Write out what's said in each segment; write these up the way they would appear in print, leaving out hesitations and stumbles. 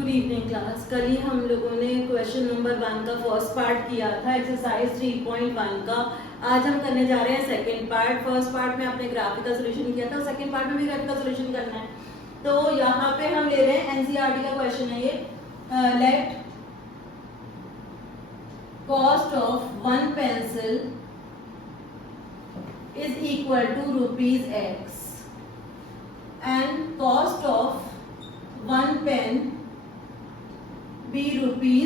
Good evening class. कल ही हम लोगों ने क्वेश्चन नंबर 1 का फर्स्ट पार्ट किया था एक्सरसाइज 3.1 का। आज हम करने जा रहे हैं सेकंड पार्ट। फर्स्ट पार्ट में आपने ग्राफिकल सॉल्यूशन किया था, सेकंड पार्ट में भी ग्राफिकल सॉल्यूशन करना है। तो यहाँ पे हम ले रहे हैं एनसीईआरटी का क्वेश्चन है ये। Let cost of one pencil is equal to ₹X and cost of one pen be ₹Y।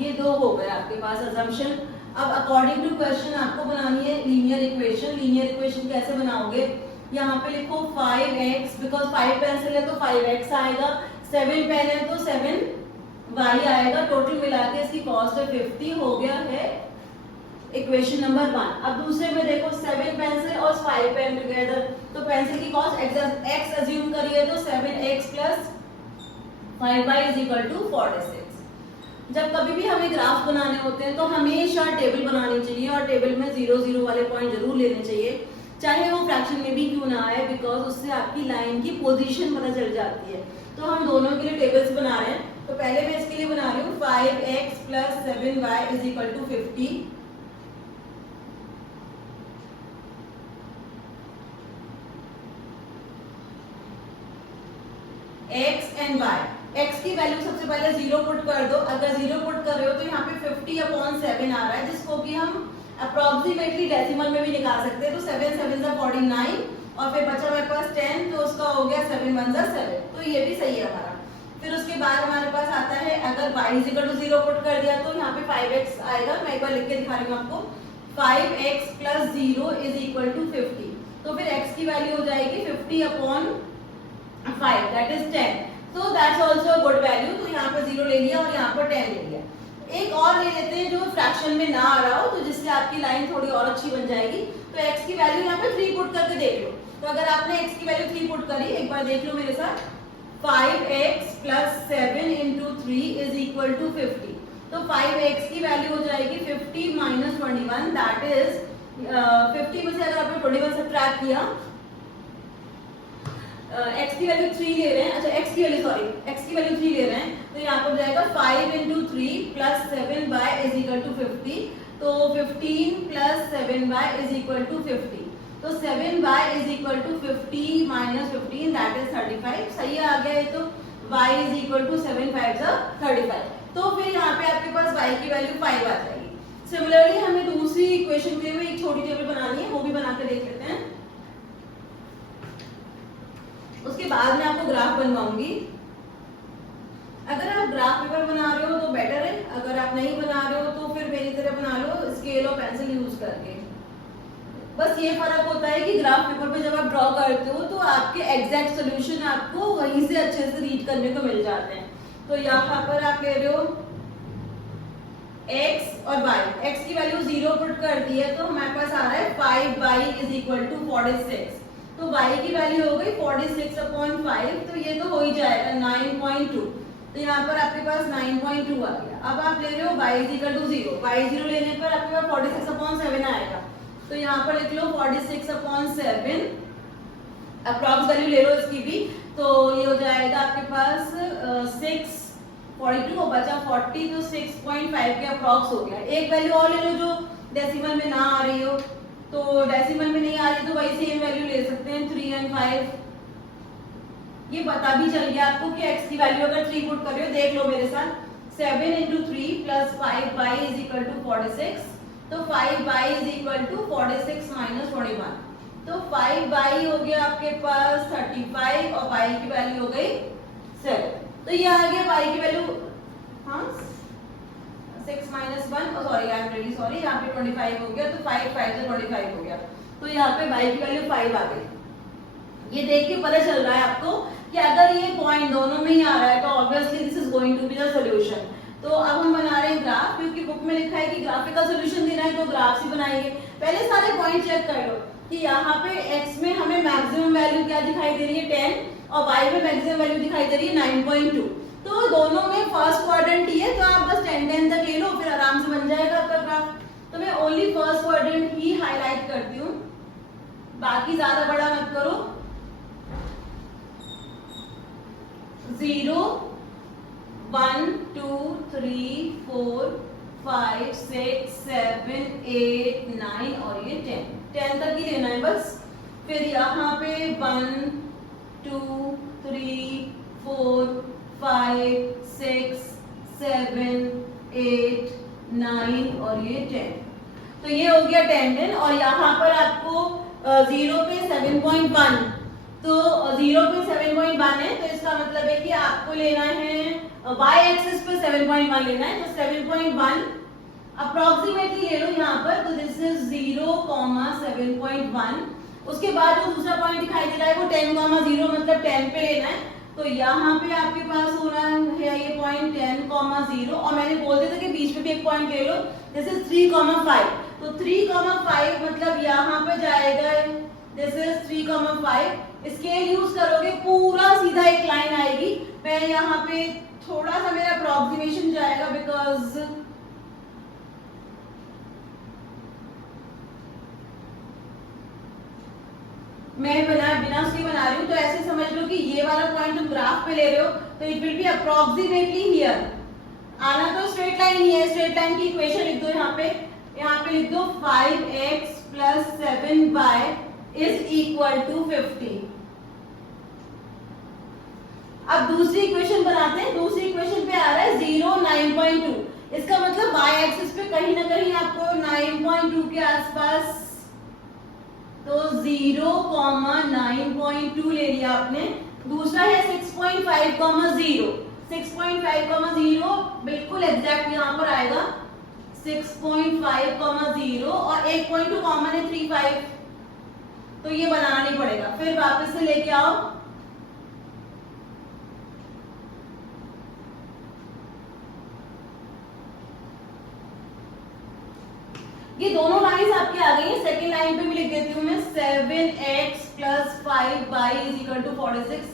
ये दो हो गए आपके पास अजम्पशन। अब अकॉर्डिंग टू क्वेश्चन आपको बनानी है लीनियर इक्वेशन। लीनियर इक्वेशन कैसे बनाओगे? यहाँ पे लिखो 5x, बिकॉज 5 पेंसिल है तो 5x आएगा, 7 पेन है तो 7y आएगा। टोटल मिला के इसकी कॉस्ट है 50। हो गया है इक्वेशन नंबर 1। अब दूसरे में देखो 7 पेंसिल और 5 पेन टुगेदर, तो पेंसिल की कॉस्ट x अज्यूम करिए तो 7x plus 5y is equal to 46। जब कभी भी हमें ग्राफ बनाने होते हैं तो हमेशा टेबल बनानी चाहिए और टेबल में 0 0 वाले पॉइंट जरूर लेने चाहिए, चाहे वो फ्रैक्शन में भी क्यों ना आए, बिकॉज उससे आपकी लाइन की पोजीशन पता चल जाती है। तो हम दोनों के लिए टेबल्स बना रहे हैं। तो पहले मैं इसके लिए बना रही हूँ 5x plus 7y is equal to 50। x and y, x की वैल्यू सबसे पहले 0 पुट कर दो। अगर 0 पुट कर रहे हो तो यहाँ पे 50/7 आ रहा है, जिसको कि हम अप्रोक्सीमेटली डेसिमल में भी निकाल सकते हैं। तो 7 7 49 और फिर बचा मेरे पास 10, तो उसका हो गया 7 1 7। तो ये भी सही है हमारा। फिर उसके बाद हमारे पास आता है अगर y is equal to 0 put कर दिया तो यहाँ पे 5x आएगा। मैं एक बार लिख के दिखा रही हूँ आपको। 5x plus 0 is equal to 50। तो फिर x की वैल्यू हो जाएगी 50/5, दैट इज 10। तो that's also a good value. तो यहाँ पर 0 ले लिया और यहाँ पर 10 ले लिया। एक और ले लेते हैं जो फ्रैक्शन में ना आ रहा हो, तो जिससे आपकी लाइन थोड़ी और अच्छी बन जाएगी। तो x की वैल्यू यहाँ पे 3 पुट करके देख लो। तो अगर आपने x की वैल्यू 3 पुट करी, एक बार देख लो मेरे साथ। 5x plus 7 into 3 is equal to 50। तो 5x की वैल्यू हो जाएगी 50 माइनस 21, दैट इज 50 में से अगर आपने 21 सब्ट्रैक्ट किया, x की वैल्यू 3 ले रहे हैं, अच्छा x की वैल्यू 3 ले रहे हैं, तो यहाँ पर जाएगा 5 into 3 plus 7y is equal to 50। तो 15 plus 7y is equal to 50। तो 7y is equal to 50 minus 15, that is 35। सही आ गया है। तो y इज इक्वल टू 7 5 35। तो फिर यहाँ पे आपके पास y की वैल्यू 5 आ जाएगी। सिमिलरली हमें दूसरी इक्वेशन के लिए एक छोटी टेबल बनानी है, वो भी बना के देख लेते हैं। उसके बाद मैं आपको ग्राफ बनवाऊंगी। अगर आप ग्राफ पेपर बना रहे हो तो बेटर है, अगर आप नहीं बना रहे हो तो फिर मेरी तरह बना लो स्केल और पेंसिल यूज करके। बस ये फर्क होता है कि ग्राफ पेपर पे जब आप ड्रॉ करते हो तो आपके एग्जैक्ट सॉल्यूशन आपको वहीं से अच्छे से रीड करने को मिल जाते हैं। तो यहाँ पर आप ले रहे हो x और y। x की वैल्यू 0 पुट कर दी है तो हमारे पास आ रहा है 5y इज इक्वल टू 46। तो y की वैल्यू हो गई 46/5, तो ये तो हो ही जाएगा 9.2। तो यहाँ पर आपके पास 9.2 आ गया। अब आप ले रहे हो y is equal to 0। y 0 लेने पर आपके पास 46/7 आएगा। तो यहाँ पर लिख लो 46/7, अप्रॉक्स वैल्यू ले लो इसकी भी। तो ये हो जाएगा आपके पास 642 और बचा 40, तो 6.5 के अप्रॉक्स हो गया। एक वैल्यू और ले लो जो डेसिमल में ना आ रही हो। तो डेसिमल में नहीं आ रही तो वही सेम वैल्यू ले सकते हैं 3 और 5। ये पता भी चल गया आपको कि x की वैल्यू अगर 3 पुट कर रहे हो, देख लो मेरे साथ। 7 into 3 plus 5y is equal to 46। तो 5y is equal to 46 minus 21। तो 5y हो गया आपके पास 35 और y की वैल्यू हो गई 7। तो ये आ गया y की वैल्यू, हाँ 6 minus 1, sorry I am really sorry, यहाँ पे 25 हो गया। तो 5 5 से 25 हो गया। तो यहाँ पे y की वैल्यू 5 आ गई। ये देख के पता चल रहा है आपको कि अगर ये पॉइंट दोनों में ही आ रहा है तो obviously this is going to be the solution. तो अब हम बना रहे हैं ग्राफ, क्योंकि बुक में लिखा है कि ग्राफिकल सॉल्यूशन देना है तो ग्राफ ही बनाएंगे। पहले सारे पॉइंट चेक कर लो कि यहाँ पे x में हमें मैक्सिमम वैल्यू क्या दिखाई दे रही है 10 और y में मैक्सिमम वैल्यू दिखाई दे रही है 9.2। तो दोनों में फर्स्ट क्वाड्रेंट ही है, तो आप बस 10 तक ले लो, फिर आराम से बन जाएगा आपका ग्राफ। तो मैं ओनली फर्स्ट क्वाड्रेंट ही हाईलाइट करती हूँ, बाकी ज्यादा बड़ा मत करो। 0 1 2 3 4 5 6 7 8 9 और ये 10 तक ही लेना है बस। फिर यहाँ पे 1 2 3 4 5 6 7 8 9 और ये 10। तो ये हो गया 10 और यहाँ पर आपको 0 पे 7.1, तो 0 पे 7.1 है, तो इसका मतलब है कि आपको लेना है y एक्सिस पे 7.1 लेना है, तो 7.1 अप्रोक्सीमेटली ले लो यहाँ पर। तो दिस इज 0, 7.1। उसके बाद जो दूसरा पॉइंट दिखाई दे रहा है वो 10, 0 मतलब 10 पे लेना है। तो यहाँ पे आपके पास होना है ये पॉइंट 10, 0 और मैंने बोल दिया था कि बीच में भी एक पॉइंट ले लो। This is 3, 5। तो 3, 5 मतलब यहाँ पे जाएगा, दिस इज 3, 5। स्केल यूज करोगे पूरा सीधा एक लाइन आएगी। मैं यहाँ पे थोड़ा सा मेरा अप्रोक्सीमेशन जाएगा बिकॉज मैं बिना उसके बना रही हूँ। तो ऐसे समझ लो कि ये वाला पॉइंट तुम ग्राफ पे ले रहे हो तो it will be approximately here. आना तो स्ट्रेट लाइन ही है, स्ट्रेट लाइन की इक्वेशन लिख दो यहाँ पे लिख दो 5x + 7y = 50। अब दूसरी इक्वेशन बनाते हैं। दूसरी इक्वेशन पे आ रहा है 0, 9.2। इसका मतलब y एक्सिस पे कहीं ना कहीं आपको 9.2 के आसपास, तो 0, 9.2 ले लिया आपने। दूसरा है 6.5, 0। 6.5, 0 बिल्कुल एग्जैक्ट यहाँ पर आएगा 6.5, 0 और 8.2 कॉमन है 3, 5, तो ये बनाना नहीं पड़ेगा। फिर वापस से लेके आओ, ये दोनों लाइंस आपकी आ गई हैं। सेकंड लाइन पे भी लिख देती हूँ मैं 7x + 5y = 46।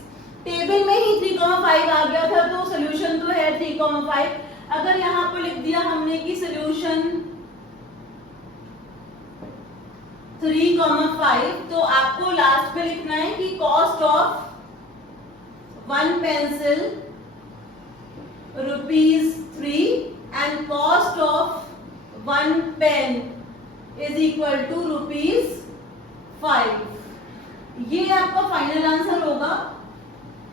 टेबल में ही 3, 5 आ गया था तो सोल्यूशन तो है 3, 5। अगर यहाँ पे लिख दिया हमने कि सोल्यूशन 3, 5, तो आपको लास्ट में लिखना है कि cost of 1 pencil ₹3 and cost of 1 pen = ₹5। ये आपका फाइनल आंसर होगा।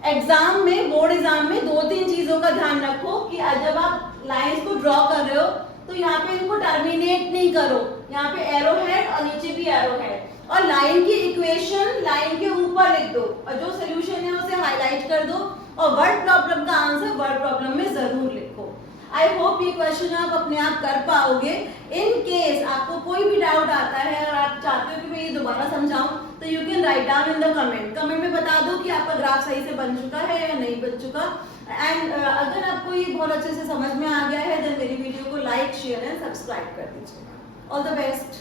एग्जाम में, बोर्ड एग्जाम में 2-3 चीजों का ध्यान रखो कि जब आप लाइंस को ड्रॉ कर रहे हो तो यहाँ पे इनको टर्मिनेट नहीं करो। यहाँ पे एरो हेड और नीचे भी एरो हेड, और लाइन की इक्वेशन लाइन के ऊपर लिख दो और जो सोल्यूशन है उसे हाईलाइट कर दो और वर्ड प्रॉब्लम का आंसर वर्ड प्रॉब्लम में जरूर लिखो। आई होप ये क्वेश्चन आप अपने आप कर पाओगे। इन केस आपको कोई भी डाउट आता है और आप चाहते हो कि मैं ये दोबारा समझाऊं तो you can write down in the comment में बता दो कि आपका ग्राफ सही से बन चुका है या नहीं बन चुका। एंड अगर आपको ये बहुत अच्छे से समझ में आ गया है देन मेरी वीडियो को लाइक, शेयर एंड सब्सक्राइब कर दीजिएगा। All the best.